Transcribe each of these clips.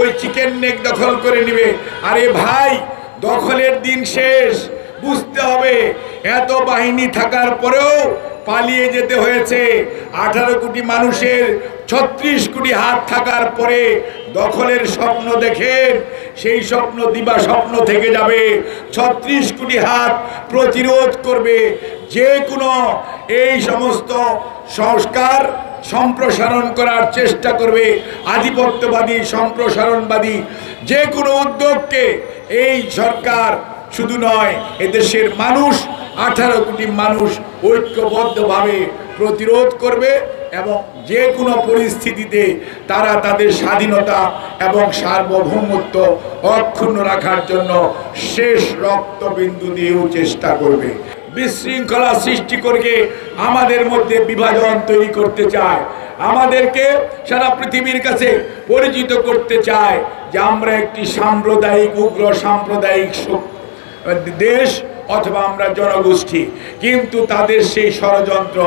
ওই chicken neck দখল করে নেবে। আরে ভাই, দখলের দিন শেষ, বুঝতে হবে। এত বাহিনী থাকার পরেও পালিয়ে যেতে হয়েছে। 18 কোটি মানুষের 36 কোটি হাত থাকার পরে দখলের স্বপ্ন দেখেন, সেই স্বপ্ন দিবা স্বপ্ন থেকে যাবে। 36 কোটি হাত প্রতিরোধ করবে যে কোনো এই সমস্ত সংস্কার সম্প্রসারণ করার চেষ্টা করবে। আধিপত্যবাদী সম্প্রসারণবাদী যে কোনো উদ্যোগকে এই সরকার শুধু নয়, এদেশের মানুষ 18 কোটি মানুষ ঐক্যবদ্ধভাবে প্রতিরোধ করবে এবং যে কোনো পরিস্থিতিতে তারা তাদের স্বাধীনতা এবং সার্বভৌমত্ব অক্ষুণ্ণ রাখার জন্য শেষ রক্তবিন্দু দিয়েও চেষ্টা করবে। বিশৃঙ্খলা সৃষ্টি করে আমাদের মধ্যে বিভাজন তৈরি করতে চায়, আমাদেরকে সারা পৃথিবীর কাছে পরিচিত করতে চায় যে আমরা একটি সাম্প্রদায়িক উগ্র সাম্প্রদায়িক দেশ অথবা আমরা জনগোষ্ঠী। কিন্তু তাদের সেই ষড়যন্ত্র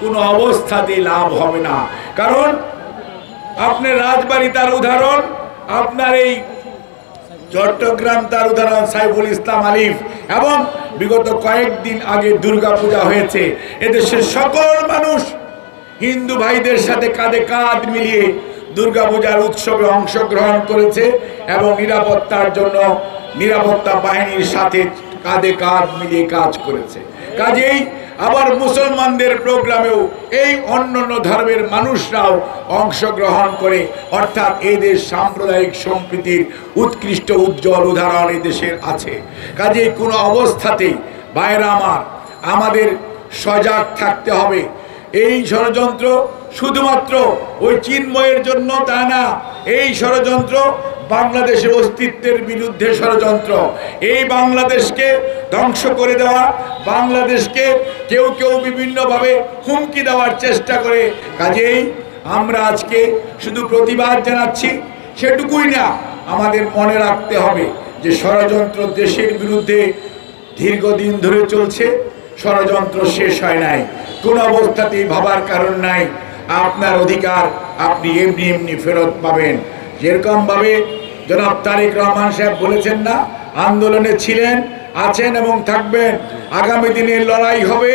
কোনো অবস্থাতেই লাভ হবে না। কারণ আপনার রাজবাড়ী তার উদাহরণ, আপনার এই চট্টগ্রাম তার উদাহরণ সাইফুল ইসলাম আলিফ, এবং বিগত কয়েকদিন আগে দুর্গা পূজা হয়েছে। এদেশের সকল মানুষ হিন্দু ভাইদের সাথে কাঁধে কাঁধ মিলিয়ে দুর্গা পূজার উৎসবে অংশগ্রহণ করেছে এবং নিরাপত্তার জন্য নিরাপত্তা বাহিনীর সাথে কাঁধে কাঁধ মিলিয়ে কাজ করেছে। কাজেই আবার মুসলমানদের প্রোগ্রামেও এই অন্যান্য ধর্মের মানুষরাও অংশগ্রহণ করে, অর্থাৎ এই দেশ সাম্প্রদায়িক সম্প্রীতির উৎকৃষ্ট উজ্জ্বল উদাহরণ এই দেশের আছে। কাজেই কোনো অবস্থাতেই ভাইরা আমার, আমাদের সজাগ থাকতে হবে। এই ষড়যন্ত্র শুধুমাত্র ওই চিন্ময়ের জন্য তা না, এই ষড়যন্ত্র বাংলাদেশের অস্তিত্বের বিরুদ্ধে ষড়যন্ত্র। এই বাংলাদেশকে ধ্বংস করে দেওয়া, বাংলাদেশকে কেউ কেউ বিভিন্নভাবে হুমকি দেওয়ার চেষ্টা করে। কাজেই আমরা আজকে শুধু প্রতিবাদ জানাচ্ছি সেটুকুই না, আমাদের মনে রাখতে হবে যে ষড়যন্ত্র দেশের বিরুদ্ধে দীর্ঘদিন ধরে চলছে, ষড়যন্ত্র শেষ হয় নাই। কোনো অবস্থাতেই ভাবার কারণ নাই আপনার অধিকার আপনি এমনি এমনি ফেরত পাবেন। যেরকম ভাবে জনাব তারেক রহমান সাহেব বলেছেন না, আন্দোলনে ছিলেন, আছেন এবং থাকবেন। আগামী দিনে লড়াই হবে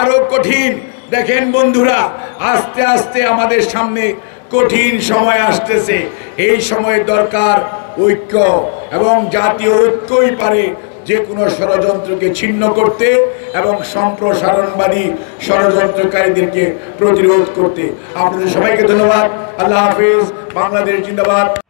আরো কঠিন। দেখেন বন্ধুরা, আস্তে আস্তে আমাদের সামনে কঠিন সময় আসতেছে। এই সময় দরকার ঐক্য, এবং জাতীয় ঐক্যই পারে যে কোনো ষড়যন্ত্রকে ছিন্ন করতে এবং সম্প্রসারণবাদী ষড়যন্ত্রকারীদেরকে প্রতিরোধ করতে। আপনাদের সবাইকে ধন্যবাদ। আল্লাহ হাফিজ। বাংলাদেশ জিন্দাবাদ।